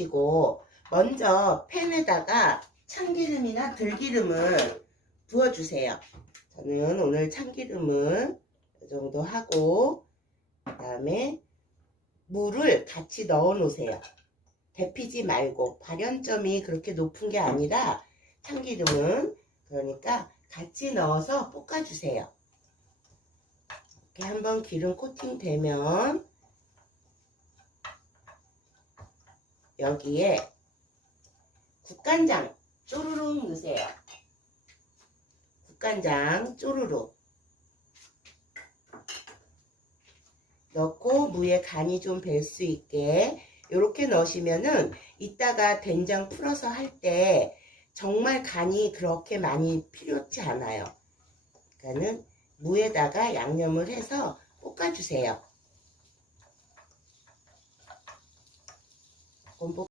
그리고 먼저 팬에다가 참기름이나 들기름을 부어주세요. 저는 오늘 참기름을 이 정도 하고 그 다음에 물을 같이 넣어 놓으세요. 데피지 말고 발연점이 그렇게 높은 게 아니라 참기름은 그러니까 같이 넣어서 볶아주세요. 이렇게 한번 기름 코팅 되면 여기에 국간장 쪼르륵 넣으세요. 국간장 쪼르륵 넣고 무에 간이 좀뵐수 있게 이렇게 넣으시면은 이따가 된장 풀어서 할 때 정말 간이 그렇게 많이 필요치 않아요. 그러니까는 무에다가 양념을 해서 볶아주세요. con